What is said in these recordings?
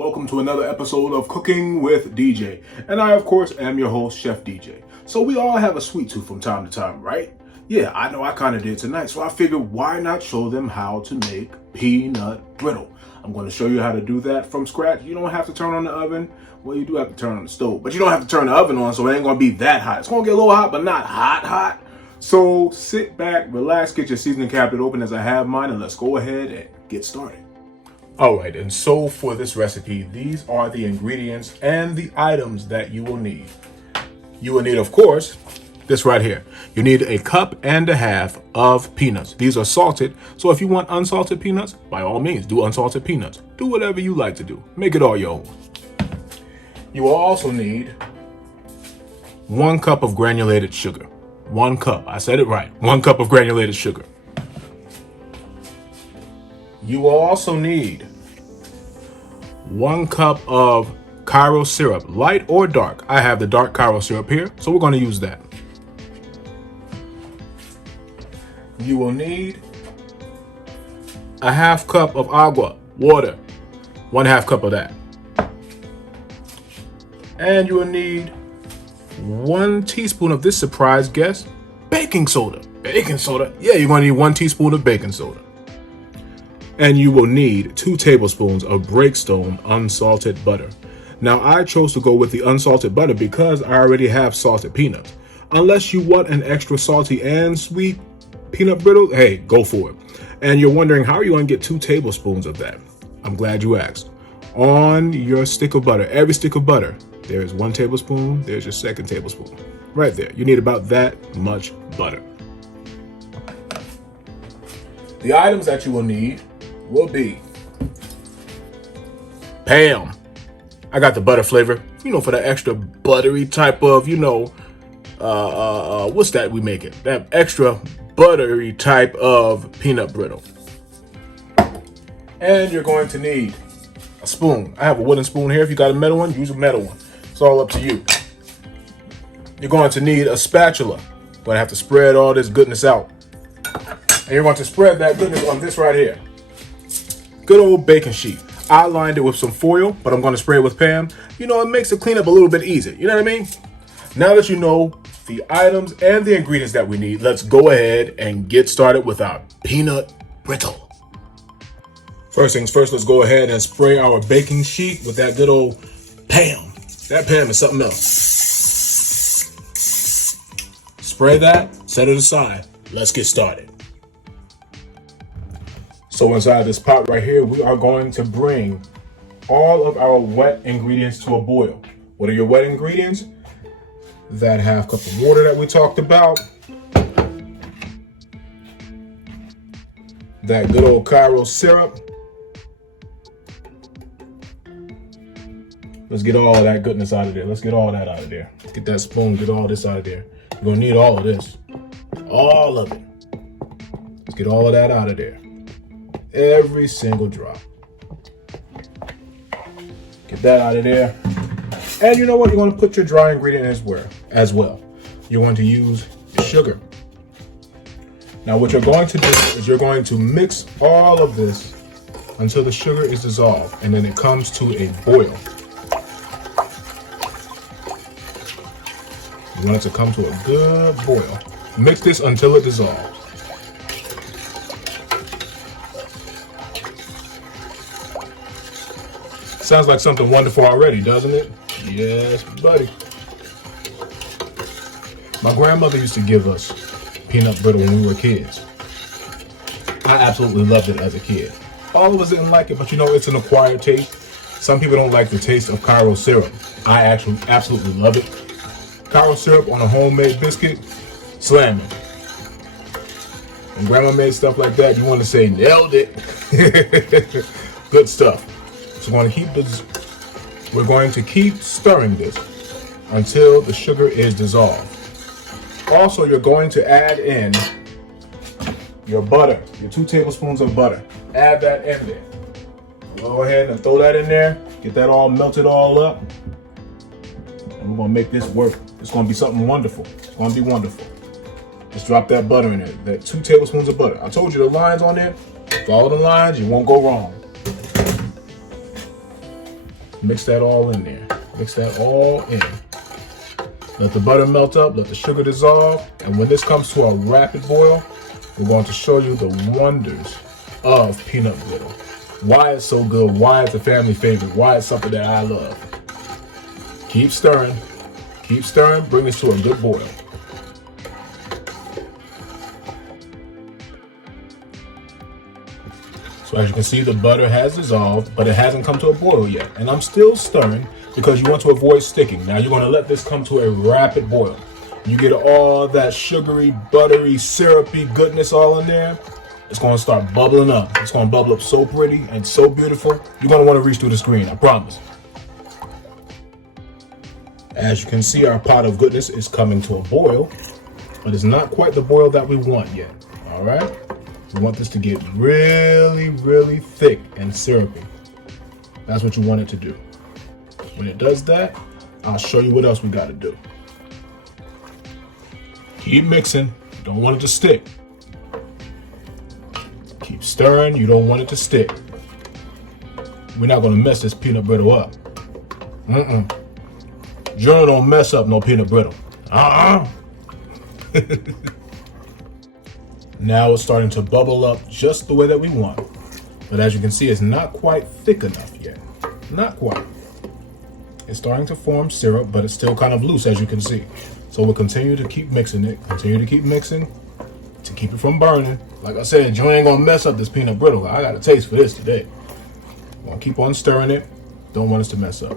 welcome to another episode of Cooking with DJ. And I, of course, am your host, Chef DJ. So we all have a sweet tooth from time to time, right? Yeah, I know I kind of did tonight, so I figured why not show them how to make peanut brittle. I'm going to show you how to do that from scratch. You don't have to turn on the oven. Well, you do have to turn on the stove, but you don't have to turn the oven on, so it ain't going to be that hot. It's going to get a little hot, but not hot. So sit back, relax, get your seasoning cabinet open as I have mine, and let's go ahead and get started. All right, and so for this recipe, these are the ingredients and the items that you will need. You will need, of course, this right here. You need 1.5 cups of peanuts. These are salted, so if you want unsalted peanuts, by all means, do unsalted peanuts. Do whatever you like to do. Make it all your own. You will also need 1 cup of granulated sugar. 1 cup, I said it right. 1 cup of granulated sugar. You will also need 1 cup of Cairo syrup, light or dark. I have the dark Cairo syrup here, so we're going to use that. You will need 1/2 cup of agua, water, 1/2 cup of that. And you will need 1 teaspoon of this surprise guest, baking soda. Baking soda? Yeah, you're going to need 1 teaspoon of baking soda. And you will need 2 tablespoons of Breakstone unsalted butter. Now, I chose to go with the unsalted butter because I already have salted peanuts. Unless you want an extra salty and sweet peanut brittle, hey, go for it. And you're wondering, how are you going to get 2 tablespoons of that? I'm glad you asked. On your stick of butter, every stick of butter, there is 1 tablespoon, there's your 2nd tablespoon. Right there. You need about that much butter. The items that you will need will be Pam. I got the butter flavor, for the extra buttery type of, what's that we make it? That extra buttery type of peanut brittle. And you're going to need a spoon. I have a wooden spoon here. If you got a metal one, use a metal one. It's all up to you. You're going to need a spatula. You're going to have to spread all this goodness out. And you're going to spread that goodness on this right here. Good old baking sheet. I lined it with some foil, but I'm going to spray it with Pam. It makes the cleanup a little bit easier. You know what I mean? Now that you know the items and the ingredients that we need, let's go ahead and get started with our peanut brittle. First things first, let's go ahead and spray our baking sheet with that good old Pam. That Pam is something else. Spray that, set it aside. Let's get started. So inside this pot right here, we are going to bring all of our wet ingredients to a boil. What are your wet ingredients? That 1/2 cup of water that we talked about. That good old Cairo syrup. Let's get all of that goodness out of there. Let's get all that out of there. Get that spoon, get all this out of there. You're gonna need all of this. All of it. Let's get all of that out of there. Every single drop. Get that out of there. And you know what? You're going to put your dry ingredient as well. You're going to use sugar. Now what you're going to do is you're going to mix all of this until the sugar is dissolved, and then it comes to a boil. You want it to come to a good boil. Mix this until it dissolves. Sounds like something wonderful already, doesn't it? Yes, buddy. My grandmother used to give us peanut brittle when we were kids. I absolutely loved it as a kid. All of us didn't like it, but it's an acquired taste. Some people don't like the taste of Cairo syrup. I actually absolutely love it. Cairo syrup on a homemade biscuit, slamming. When grandma made stuff like that, you want to say, nailed it. Good stuff. So we're going to keep stirring this until the sugar is dissolved. Also, you're going to add in your butter, your 2 tablespoons of butter. Add that in there. Go ahead and throw that in there. Get that all melted all up. And we're going to make this work. It's going to be something wonderful. It's going to be wonderful. Just drop that butter in there. That 2 tablespoons of butter. I told you the lines on there. Follow the lines. You won't go wrong. Mix that all in there. Mix that all in. Let the butter melt up, let the sugar dissolve, and when this comes to a rapid boil, we're going to show you the wonders of peanut brittle. Why it's so good, why it's a family favorite, why it's something that I love. Keep stirring, bring this to a good boil. So as you can see, the butter has dissolved, but it hasn't come to a boil yet. And I'm still stirring because you want to avoid sticking. Now you're going to let this come to a rapid boil. You get all that sugary, buttery, syrupy goodness all in there. It's going to start bubbling up. It's going to bubble up so pretty and so beautiful. You're going to want to reach through the screen, I promise. As you can see, our pot of goodness is coming to a boil, but it's not quite the boil that we want yet. All right? We want this to get really, really thick and syrupy. That's what you want it to do. When it does that, I'll show you what else we got to do. Keep mixing. You don't want it to stick. Keep stirring. You don't want it to stick. We're not going to mess this peanut brittle up. Journal don't mess up no peanut brittle. Now it's starting to bubble up just the way that we want. But as you can see, it's not quite thick enough yet. Not quite. It's starting to form syrup, but it's still kind of loose, as you can see. So we'll continue to keep mixing it. Continue to keep mixing to keep it from burning. Like I said, you ain't gonna mess up this peanut brittle. I got a taste for this today. I'm gonna keep on stirring it. Don't want us to mess up.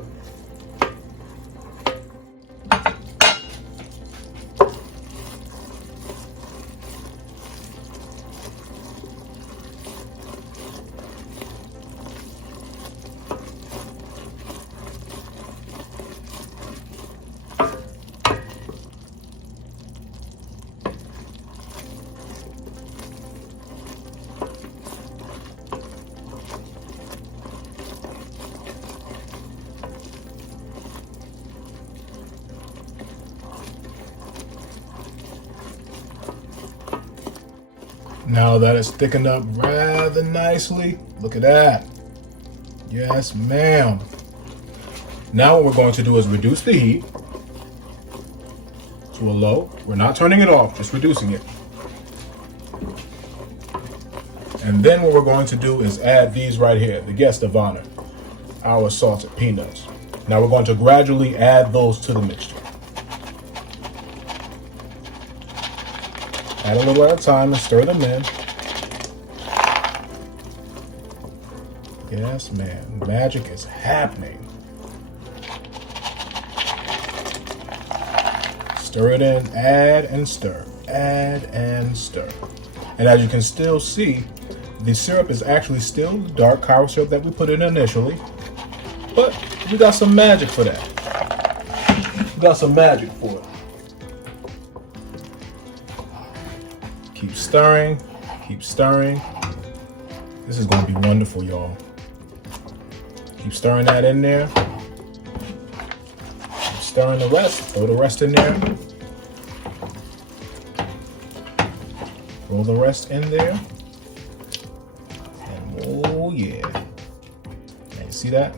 Now that it's thickened up rather nicely, look at that. Yes, ma'am. Now what we're going to do is reduce the heat to a low. We're not turning it off, just reducing it. And then what we're going to do is add these right here, the guest of honor, our salted peanuts. Now we're going to gradually add those to the mixture. Add a little at a time and stir them in. Yes, man. Magic is happening. Stir it in, add and stir, add and stir. And as you can still see, the syrup is actually still the dark cowra syrup that we put in initially, but we got some magic for that. We got some magic for it. Keep stirring, keep stirring. This is going to be wonderful, y'all. Keep stirring that in there. Keep stirring the rest. Throw the rest in there. Throw the rest in there. And oh yeah. And you see that?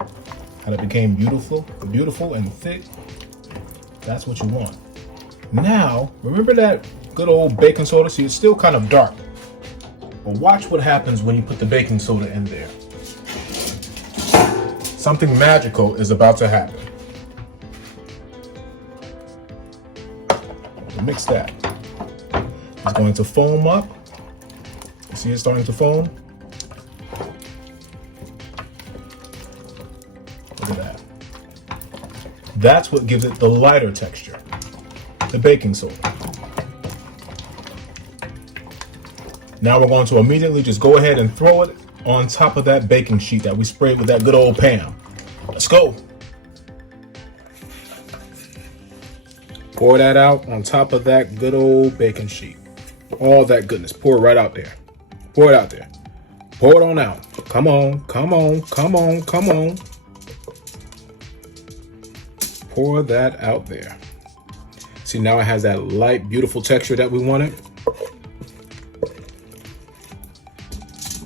How it became beautiful and thick. That's what you want. Now, remember that good old baking soda? See, it's still kind of dark. But watch what happens when you put the baking soda in there. Something magical is about to happen. Mix that. It's going to foam up. You see it starting to foam? Look at that. That's what gives it the lighter texture. The baking soda. Now we're going to immediately just go ahead and throw it on top of that baking sheet that we sprayed with that good old Pam. Let's go. Pour that out on top of that good old baking sheet. All that goodness. Pour it right out there. Pour it out there. Pour it on out. Come on, come on, come on, come on. Pour that out there. See, now it has that light, beautiful texture that we wanted.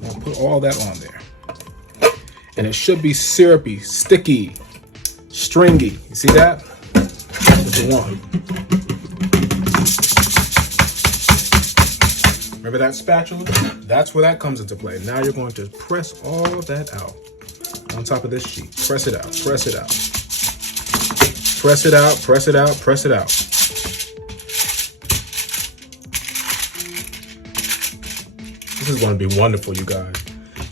Now put all that on there. And it should be syrupy, sticky, stringy. You see that? That's what you want. Remember that spatula? That's where that comes into play. Now you're going to press all that out on top of this sheet. Press it out, press it out. Press it out, press it out, press it out. This is going to be wonderful, you guys.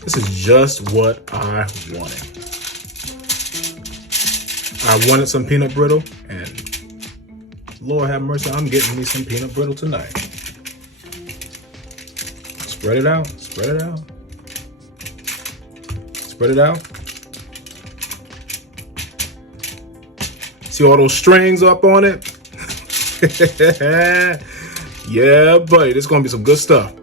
This is just what I wanted. I wanted some peanut brittle, and Lord have mercy, I'm getting me some peanut brittle tonight. Spread it out, spread it out. Spread it out. See all those strings up on it? Yeah, buddy, this is gonna be some good stuff.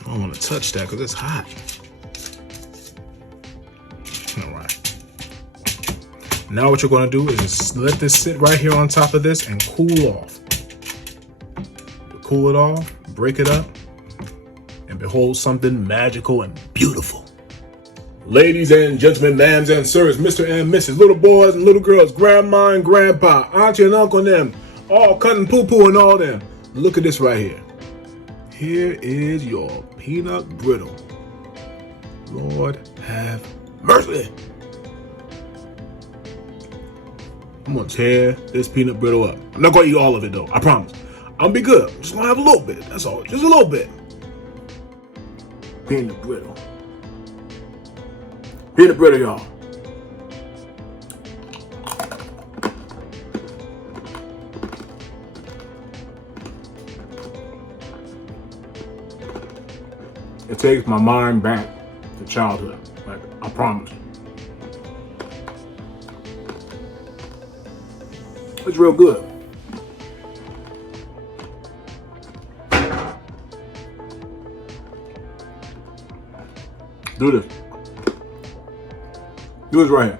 I don't wanna touch that because it's hot. All right. Now what you're gonna do is just let this sit right here on top of this and cool off. Cool it off, break it up, and behold something magical and beautiful. Ladies and gentlemen, ma'ams and sirs, Mr. and Mrs., little boys and little girls, grandma and grandpa, auntie and uncle and them, all cutting poo-poo and all them. Look at this right here. Here is your peanut brittle. Lord have mercy. I'm gonna tear this peanut brittle up. I'm not gonna eat all of it though, I promise. I'm gonna be good. I'm just gonna have a little bit, that's all, just a little bit. Peanut brittle. Peanut brittle, y'all. It takes my mind back to childhood, like, I promise. It's real good. Do this. Do this right here.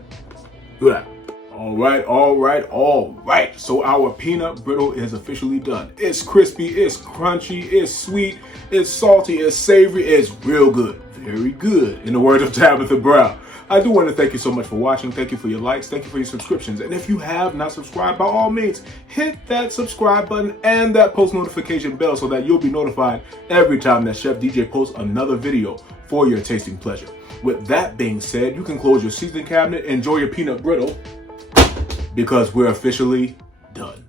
Do that. All right, all right, all right. So our peanut brittle is officially done. It's crispy, it's crunchy, it's sweet, it's salty, it's savory, it's real good. Very good, in the words of Tabitha Brown. I do want to thank you so much for watching. Thank you for your likes. Thank you for your subscriptions. And if you have not subscribed, by all means, hit that subscribe button and that post notification bell so that you'll be notified every time that Chef DJ posts another video for your tasting pleasure. With that being said, you can close your seasoning cabinet, enjoy your peanut brittle, because we're officially done.